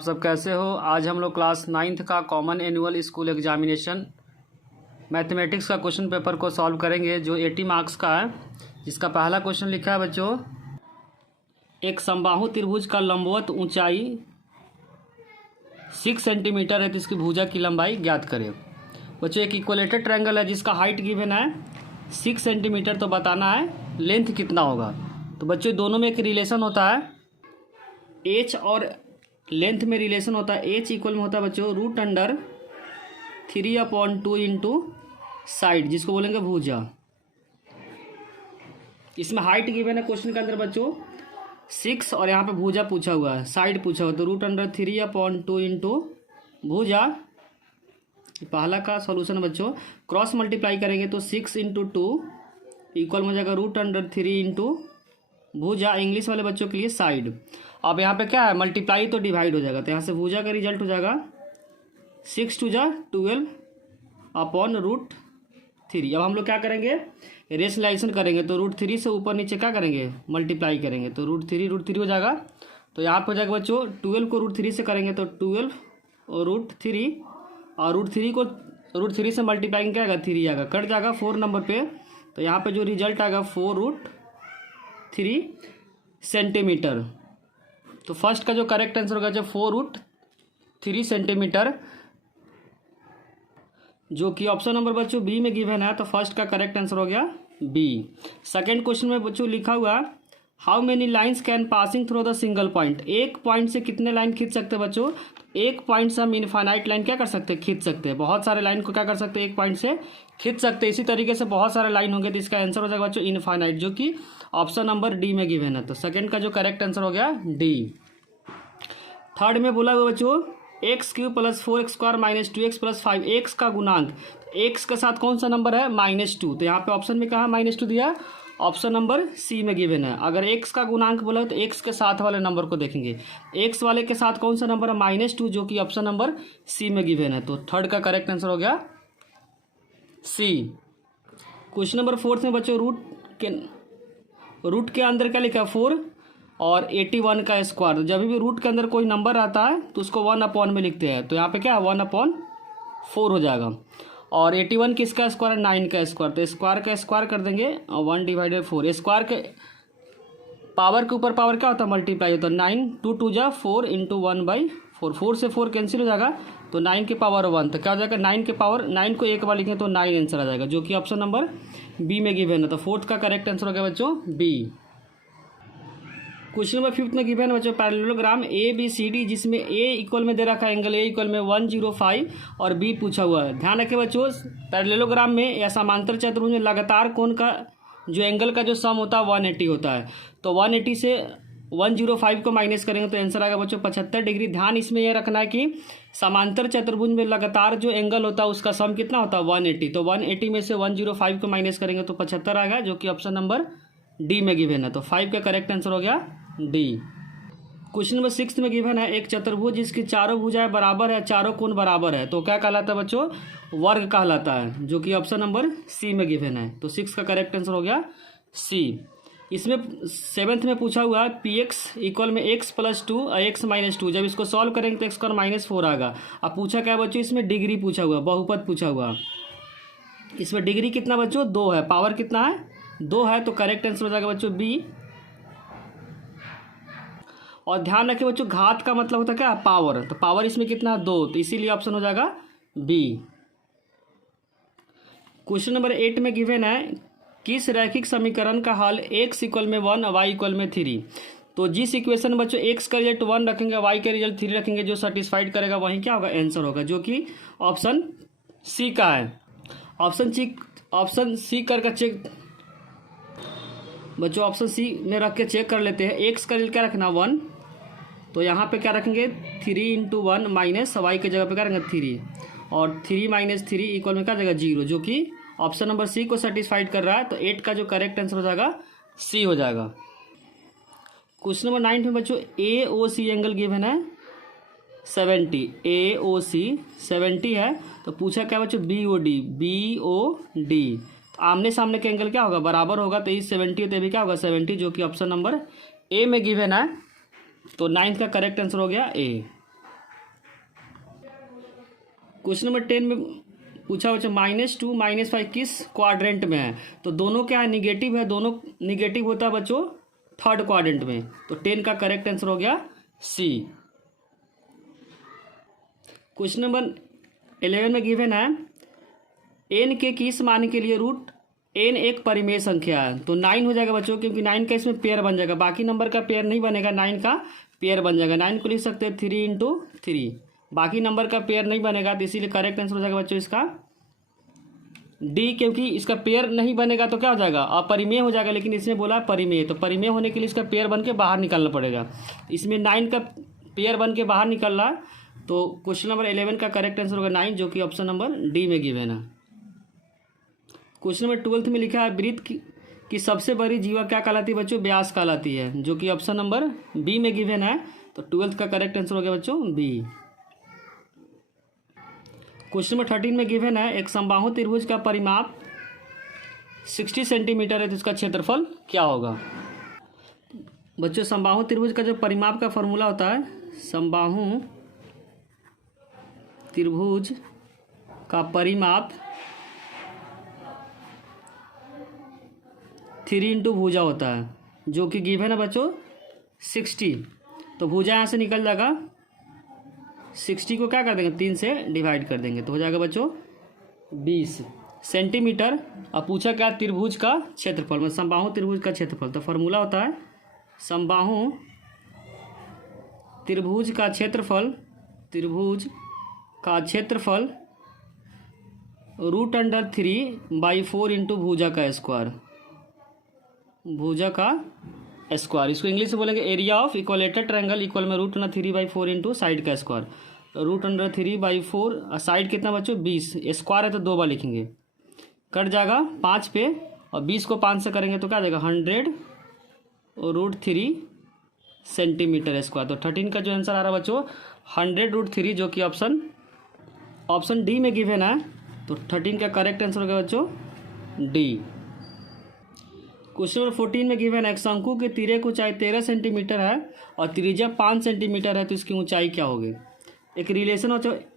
सब कैसे हो। आज हम लोग क्लास 9th का common annual school examination mathematics का क्वेश्चन पेपर को सॉल्व करेंगे जो 80 मार्क्स का है। जिसका पहला क्वेश्चन लिखा है बच्चों, एक समबाहु त्रिभुज का लंबवत ऊंचाई 6 सेंटीमीटर है तो इसकी भुजा की लंबाई ज्ञात करें। बच्चों एक इक्वलेटेड ट्रायंगल है जिसका हाइट गिवन है 6 सेंटीमीटर, तो बताना है लेंथ कितना होगा। तो बच्चों दोनों में एक रिलेशन होता है, एच और लेंथ में रिलेशन होता है। एच इक्वल में होता है बच्चों √3/2 इंटू साइड, जिसको बोलेंगे भुजा। इसमें हाइट गिवन है क्वेश्चन के अंदर बच्चों 6 और यहाँ पे भुजा पूछा हुआ है, साइड पूछा हुआ है, तो √3/2 इंटू भुजा। पहला का सॉल्यूशन बच्चों क्रॉस मल्टीप्लाई करेंगे तो 6 इंटू 2 इक्वल हो जाएगा √3 इंटू भुजा, इंग्लिश वाले बच्चों के लिए साइड। अब यहाँ पे क्या है, मल्टीप्लाई तो डिवाइड हो जाएगा, तो यहाँ से भुजा का रिजल्ट हो जाएगा 6 2 12/√3। अब हम लोग क्या करेंगे, रेशनलाइजेशन करेंगे तो √3 से ऊपर नीचे क्या करेंगे, मल्टीप्लाई करेंगे तो √3 हो जाएगा। तो यहाँ पे हो जाएगा बच्चों 12 को √3 से करेंगे तो 12 और √3, और √3 को √3 से मल्टीप्लाई क्या आएगा 3 आएगा, कट जाएगा 4 नंबर पे। तो यहाँ पे जो रिजल्ट आएगा 4√3 सेंटीमीटर। तो फर्स्ट का जो करेक्ट आंसर होगा जो 4√3 सेंटीमीटर, जो कि ऑप्शन नंबर बच्चों बी में गिवन है। तो फर्स्ट का करेक्ट आंसर हो गया बी। सेकंड क्वेश्चन में बच्चों लिखा हुआ how many lines can passing through the single point. एक पॉइंट से कितने लाइन खींच सकते हैं बच्चों, एक पॉइंट से हम इनफाइनाइट लाइन क्या कर सकते हैं, खींच सकते हैं। बहुत सारे लाइन को क्या कर सकते हैं, एक पॉइंट से खींच सकते हैं। इसी तरीके से बहुत सारे लाइन होंगे तो इसका आंसर हो जाएगा बच्चों इनफाइनाइट, जो कि ऑप्शन नंबर डी में गिवन है। तो सेकंड का जो करेक्ट आंसर हो गया डी। थर्ड में बोला हुआ बच्चों x³ + 4x² - 2x + 5, एक्स का गुणांक, एक्स के साथ कौन सा नंबर है -2। तो यहाँ पे ऑप्शन में कहा -2 दिया, ऑप्शन नंबर सी में गिवन है। अगर एक्स का गुणांक बोला तो एक्स के साथ वाले नंबर को देखेंगे, एक्स वाले के साथ कौन सा नंबर है -2, जो कि ऑप्शन नंबर सी में गिवन है। तो थर्ड का करेक्ट आंसर हो गया सी। क्वेश्चन नंबर 4 में बच्चों रूट के अंदर क्या लिखा है 4 और 81 का स्क्वायर। जब भी रूट के अंदर कोई नंबर आता है तो उसको 1/, में लिखते हैं, तो यहाँ पे क्या है 1/4 हो जाएगा। और 81 किसका स्क्वायर है 9 का स्क्वायर, तो स्क्वायर का स्क्वायर कर देंगे और 1/4। स्क्वायर के पावर के ऊपर पावर क्या होता है मल्टीप्लाई होता है, 9 2 2 4 इंटू 1/4, 4 से 4 कैंसिल हो जाएगा तो 9 के पावर 1, तो क्या हो जाएगा 9 के पावर 9 को एक बार लिखें तो 9 आंसर आ जाएगा, जो कि ऑप्शन नंबर बी में गिवन है। तो फोर्थ का करेक्ट आंसर हो गया बच्चों बी। क्वेश्चन नंबर 5 में गिवन बच्चों पैरेललोग्राम ABCD, जिसमें ए इक्वल में दे रखा है एंगल ए इक्वल में 105 और बी पूछा हुआ है। ध्यान रखें बच्चों पैरेललोग्राम में या समांतर चतुर्भुज में लगातार कोण का जो एंगल का जो सम होता है 180 होता है। तो 180 से 105 को माइनस करेंगे तो आंसर आएगा बच्चों 75 डिग्री। ध्यान इसमें यह रखना है कि समांतर चतुर्भुज में लगातार जो एंगल होता है उसका सम कितना होता है 180। तो 180 में से 105 को माइनस करेंगे तो 75 आएगा, जो कि ऑप्शन नंबर डी में गिवन है। तो 5 का करेक्ट आंसर हो गया डी। क्वेश्चन नंबर 6 में गिवन है एक चतुर्भुज जिसकी चारों भुजाएं बराबर है, चारों कोण बराबर है, तो क्या कहलाता है बच्चों वर्ग कहलाता है, जो कि ऑप्शन नंबर सी में गिवन है। तो 6 का करेक्ट आंसर हो गया सी। इसमें 7th में पूछा हुआ है px इक्वल में x + 2 और x - 2। जब इसको सॉल्व करेंगे तो x² - 4 आएगा। अब पूछा क्या बच्चों, इसमें डिग्री पूछा हुआ, बहुपद पूछा हुआ। इसमें डिग्री कितना बच्चों 2 है, पावर कितना है 2 है, तो करेक्ट आंसर हो जाएगा बच्चों बी। और ध्यान रखें बच्चों घात का मतलब होता है क्या पावर, तो पावर इसमें कितना है 2, तो इसीलिए ऑप्शन हो जाएगा बी। क्वेश्चन नंबर 8 में गिवन है किस रैखिक समीकरण का हल x इक्वल में 1 y इक्वल में 3। तो जिस इक्वेशन में बच्चों x का रिजल्ट 1 रखेंगे y का रिजल्ट 3 रखेंगे, जो सेटिस्फाइड करेगा वही क्या होगा आंसर होगा, जो कि ऑप्शन सी का है। ऑप्शन सी करके चेक बच्चों, ऑप्शन सी में रख के चेक कर लेते हैं। x का रिजल्ट क्या रखना 1, तो यहाँ पे क्या रखेंगे 3 इंटू 1 माइनस वाई की जगह पे क्या रखेंगे 3, और 3 - 3 इक्वल में क्या जाएगा 0, जो कि ऑप्शन नंबर सी को सेटिस्फाइड कर रहा है। तो 8 का जो करेक्ट आंसर हो जाएगा सी हो जाएगा। क्वेश्चन नंबर 9 में बच्चों AOC एंगल गिवन है 70, AOC 70 है, तो पूछा क्या बच्चों BOD, तो आमने सामने के एंगल क्या होगा बराबर होगा, तो इस 70 होते भी क्या होगा 70, जो कि ऑप्शन नंबर ए में गिवन है। तो 9th का करेक्ट आंसर हो गया ए। क्वेश्चन नंबर 10 में पूछा बच्चों -2 -5 किस क्वाड्रेंट में है। तो दोनों क्या है, निगेटिव है, दोनों निगेटिव होता है बच्चों थर्ड क्वाड्रेंट में। तो 10 का करेक्ट आंसर हो गया सी। क्वेश्चन नंबर 11 में गिवन है एन के किस मान के लिए रूट एन एक परिमेय संख्या है। तो 9 हो जाएगा बच्चों, क्योंकि 9 का इसमें पेयर बन जाएगा, बाकी नंबर का पेयर नहीं बनेगा, 9 का पेयर बन जाएगा। 9 को लिख सकते हैं 3 × 3, बाकी नंबर का पेयर नहीं बनेगा, तो इसीलिए करेक्ट आंसर हो जाएगा बच्चों इसका डी। क्योंकि इसका पेयर नहीं बनेगा तो क्या हो जाएगा, अपरिमेय हो जाएगा, लेकिन इसमें बोला परिमेय, तो परिमेय होने के लिए इसका पेयर बन के बाहर निकालना पड़ेगा। इसमें 9 का पेयर बन के बाहर निकल रहा, तो क्वेश्चन नंबर 11 का करेक्ट आंसर होगा 9, जो कि ऑप्शन नंबर डी में गिवन है। क्वेश्चन नंबर 12 में लिखा है वृत्त की सबसे बड़ी जीवा क्या कहलाती है बच्चों, व्यास कहलाती है, जो कि ऑप्शन नंबर बी में गिवन है। तो 12 का करेक्ट आंसर हो गया बच्चों बी। क्वेश्चन नंबर 13 में गिवन है एक समबाहु त्रिभुज का परिमाप 60 सेंटीमीटर है, तो इसका क्षेत्रफल क्या होगा। बच्चों समबाहु त्रिभुज का जो परिमाप का फॉर्मूला होता है, समबाहु त्रिभुज का परिमाप 3 × भुजा होता है, जो कि गिवन है बच्चों 60। तो भुजा यहाँ से निकल जाएगा, 60 को क्या कर देंगे 3 से डिवाइड कर देंगे, तो हो जाएगा बच्चों 20 सेंटीमीटर। अब पूछा क्या, त्रिभुज का क्षेत्रफल, मतलब समबाहु त्रिभुज का क्षेत्रफल। तो फार्मूला होता है समबाहु त्रिभुज का क्षेत्रफल, त्रिभुज का क्षेत्रफल √3/4 × भुजा का स्क्वायर, भुजा का स्क्वायर। इसको इंग्लिश में बोलेंगे area of equilateral triangle equal में √3/4 × साइड का स्क्वायर। तो √3/4 साइड कितना बच्चों 20, स्क्वायर है तो 2 बार लिखेंगे, कट जाएगा 5 पे, और 20 को 5 से करेंगे तो क्या आ जाएगा 100√3 सेंटीमीटर स्क्वायर। तो 13 का जो आंसर आ रहा है बच्चों 100√3, जो कि ऑप्शन डी में गिवन है। तो 13 का करेक्ट आंसर होगा बच्चों डी। क्वेश्चन नंबर 14 में गिवन है एक शंकु के तिर्यक ऊंचाई 13 सेंटीमीटर है और त्रिज्या 5 सेंटीमीटर है, तो इसकी ऊंचाई क्या होगी। एक रिलेशन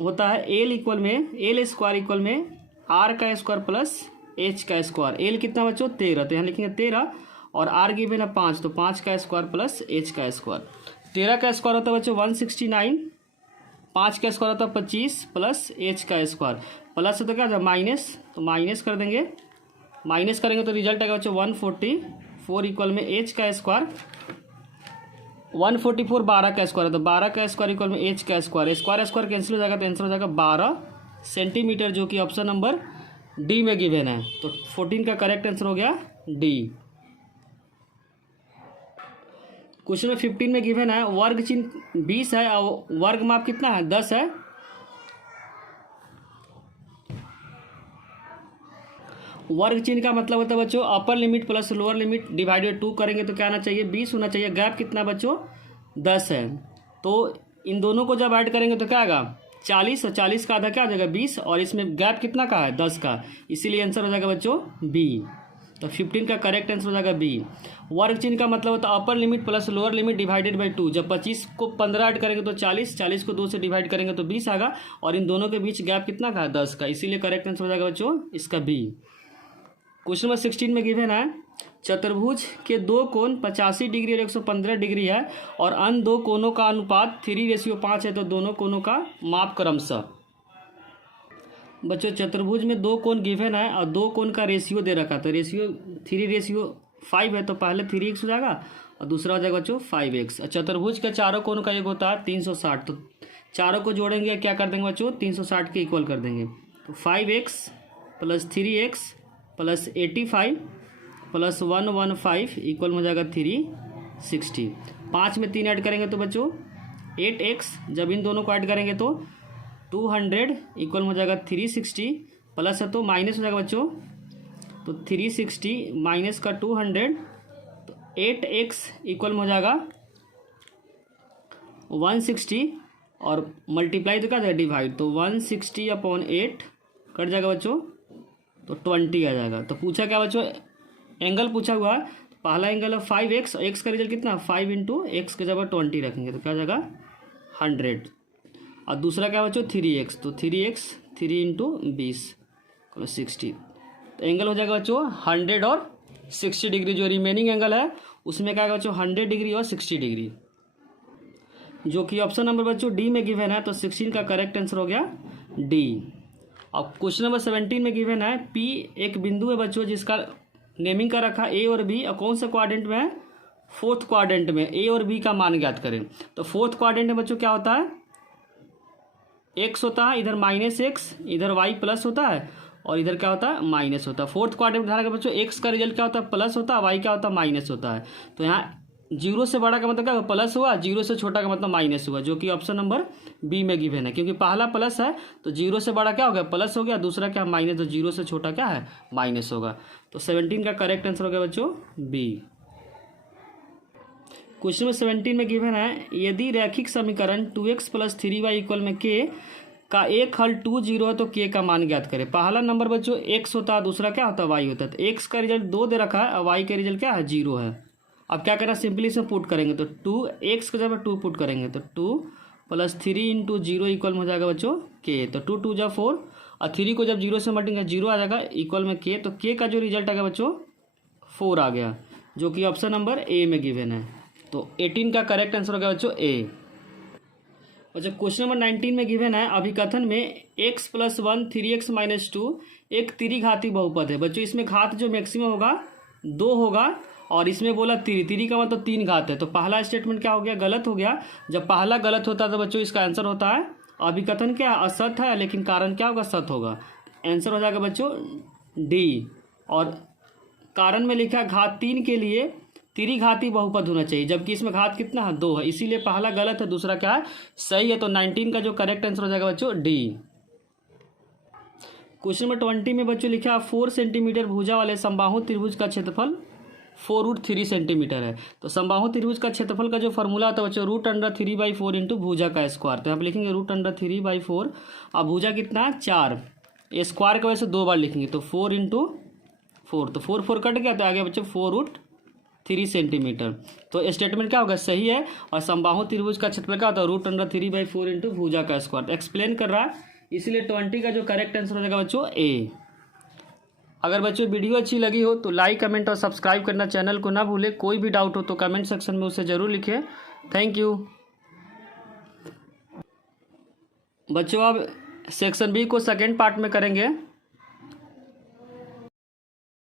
होता है एल इक्वल में एल स्क्वायर इक्वल में आर का स्क्वायर प्लस एच का स्क्वायर। एल कितना बच्चों 13, तो यहाँ लिखेंगे 13, और आर गिवन है 5, तो 5 का स्क्वायर प्लस एच का स्क्वायर। 13 का स्क्वायर होता है बच्चों 169, 5 का स्क्वायर होता है 25 प्लस एच का स्क्वायर, प्लस है तो क्या माइनस, तो माइनस कर देंगे, माइनस करेंगे तो रिजल्ट आएगा बच्चों 144 इक्वल में एच का स्क्वायर, 144 12 का स्क्वायर है, तो 12 का स्क्वायर इक्वल में एच का स्क्वायर, स्क्वायर स्क्वायर कैंसिल हो जाएगा, तो आंसर हो जाएगा 12 सेंटीमीटर, जो कि ऑप्शन नंबर डी में गिवन है। तो 14 का करेक्ट आंसर हो गया डी। क्वेश्चन में 15 में गिवन है वर्ग चिन्ह 20 है और वर्ग माप कितना है 10 है। वर्ग चिन्ह का मतलब होता है बच्चों upper limit plus lower limit divided 2 करेंगे तो क्या आना चाहिए 20 होना चाहिए। गैप कितना बच्चों 10 है, तो इन दोनों को जब ऐड करेंगे तो क्या आएगा 40, और 40 का आधा क्या आ जाएगा 20, और इसमें गैप कितना का है 10 का, इसीलिए आंसर हो जाएगा बच्चों बी। तो 15 का करेक्ट आंसर हो जाएगा बी। वर्ग चिन्ह का मतलब होता है upper limit plus lower limit divided by 2। जब 25 को 15 ऐड करेंगे तो 40, 40 को 2 से डिवाइड करेंगे तो 20 आएगा, और इन दोनों के बीच गैप कितना का है 10 का, इसीलिए करेक्ट आंसर हो जाएगा बच्चों इसका बी। क्वेश्चन नंबर 16 में गिवन है चतुर्भुज के दो कोण 85 डिग्री और 115 डिग्री है और अन्य दो कोणों का अनुपात 3:5 है, तो दोनों कोणों का माप क्रमशः। बच्चों चतुर्भुज में दो कोण गिवन है और दो कोण का रेशियो दे रखा, तो रेशियो 3:5 है, तो पहले 3x हो जाएगा और दूसरा हो जाएगा बच्चों 5x। चतुर्भुज के चारों कोण का योग होता है 360, तो चारों को जोड़ेंगे क्या कर देंगे बच्चों 360 के इक्वल कर देंगे, तो 5x plus 3x plus 85 plus 115 equal हो जाएगा 360। 5 में 3 ऐड करेंगे तो बच्चों 8x, जब इन दोनों को ऐड करेंगे तो 200 इक्वल हो जाएगा 360, प्लस है तो माइनस हो जाएगा बच्चों, तो 360 माइनस का 200, तो 8x इक्वल हो जाएगा 160, और मल्टीप्लाई तो क्या जाएगा डिवाइड, तो 160/8 कट जाएगा बच्चों, तो 20 आ जाएगा। तो पूछा क्या बच्चों एंगल पूछा हुआ है, पहला एंगल है 5x, x का रिजल्ट कितना 5 × x के जगह 20 रखेंगे तो क्या हो जाएगा 100, और दूसरा क्या बच्चों 3x, तो 3x 3 इंटू 20 60। तो एंगल हो जाएगा बच्चों 100 और 60 डिग्री। जो रिमेनिंग एंगल है उसमें क्या है बच्चों 100 डिग्री और 60 डिग्री, जो कि ऑप्शन नंबर बच्चों डी में गिवन है। तो 16 का करेक्ट आंसर हो गया डी। अब क्वेश्चन नंबर 17 में गिवन है पी एक बिंदु है बच्चों जिसका नेमिंग का रखा ए और बी, और कौन सा क्वाड्रेंट में है, फोर्थ क्वाड्रेंट में। ए और बी का मान ज्ञात करें। तो फोर्थ क्वाड्रेंट में बच्चों क्या होता है, एक्स होता है, इधर -x, इधर y प्लस होता है, और इधर क्या होता है माइनस होता है। फोर्थ क्वाड्रेंट में बच्चों एक्स का रिजल्ट क्या होता है प्लस होता है, वाई क्या होता है माइनस होता है। तो यहाँ 0 से बड़ा का मतलब क्या प्लस हुआ, 0 से छोटा का मतलब माइनस हुआ, जो कि ऑप्शन नंबर बी में गिवन है। क्योंकि पहला प्लस है तो 0 से बड़ा क्या हो गया प्लस हो गया, दूसरा क्या माइनस, तो 0 से छोटा क्या है माइनस होगा। तो 17 का करेक्ट आंसर हो गया बच्चों बी। क्वेश्चन नंबर 17 में गिवन है यदि रैखिक समीकरण 2x + 3y इक्वल में k का एक हल 2 0 है तो k का मान ज्ञात करें। पहला नंबर बच्चों x होता है, दूसरा क्या होता है y होता है। तो x का रिजल्ट 2 दे रखा है और y का रिजल्ट क्या है 0 है। अब क्या करना, सिंपली इसमें पुट करेंगे। तो 2x को जब 2 पुट करेंगे तो 2 + 3 इंटू 0 इक्वल में हो जाएगा बच्चों k। तो 2 2 जा 4 और 3 को जब 0 से मल्टीप्लाई 0 आ जाएगा इक्वल में k। तो k का जो रिजल्ट आएगा बच्चों 4 आ गया, जो कि ऑप्शन नंबर ए में गिवन है। तो 18 का करेक्ट आंसर हो गया बच्चों ए। अच्छा क्वेश्चन नंबर 19 में गिवन है अभिकथन में x + 1 3x - 2 एक त्रिघाती बहुपद है। बच्चों इसमें घात जो मैक्सिमम होगा 2 होगा, और इसमें बोला तिरी का मतलब 3 घात है। तो पहला स्टेटमेंट क्या हो गया, गलत हो गया। जब पहला गलत होता है तो बच्चों इसका आंसर होता है अभिकथन क्या असत है, लेकिन कारण क्या होगा सत होगा। आंसर हो जाएगा बच्चों डी। और कारण में लिखा घात 3 के लिए त्रिघाती बहुपद होना चाहिए, जबकि इसमें घात कितना है 2 है, इसीलिए पहला गलत है दूसरा क्या है सही है। तो 19 का जो करेक्ट आंसर हो जाएगा बच्चों डी। क्वेश्चन नंबर 20 में बच्चों लिखा 4 सेंटीमीटर भुजा वाले समबाहु त्रिभुज का क्षेत्रफल 4√3 सेंटीमीटर है। तो समबाहु त्रिभुज का क्षेत्रफल का जो फॉर्मूला होता है बच्चों √3/4 इंटू भुजा का स्क्वायर। तो यहाँ पे लिखेंगे √3/4 और भुजा कितना है 4, स्क्वायर की वजह से 2 बार लिखेंगे। तो 4 इंटू 4, तो 4 4 कट गया, तो आगे बच्चों 4√3 सेंटीमीटर। तो स्टेटमेंट क्या होगा सही है। और समबाहु त्रिभुज का क्षेत्रफल क्या होता है √3/4 इंटू भुजा का स्क्वायर। एक्सप्लेन कर रहा है, इसलिए 20 का जो करेक्ट आंसर हो जाएगा बच्चों ए। अगर बच्चों वीडियो अच्छी लगी हो तो लाइक कमेंट और सब्सक्राइब करना चैनल को ना भूले। कोई भी डाउट हो तो कमेंट सेक्शन में उसे ज़रूर लिखें। थैंक यू बच्चों। अब सेक्शन बी को सेकेंड पार्ट में करेंगे।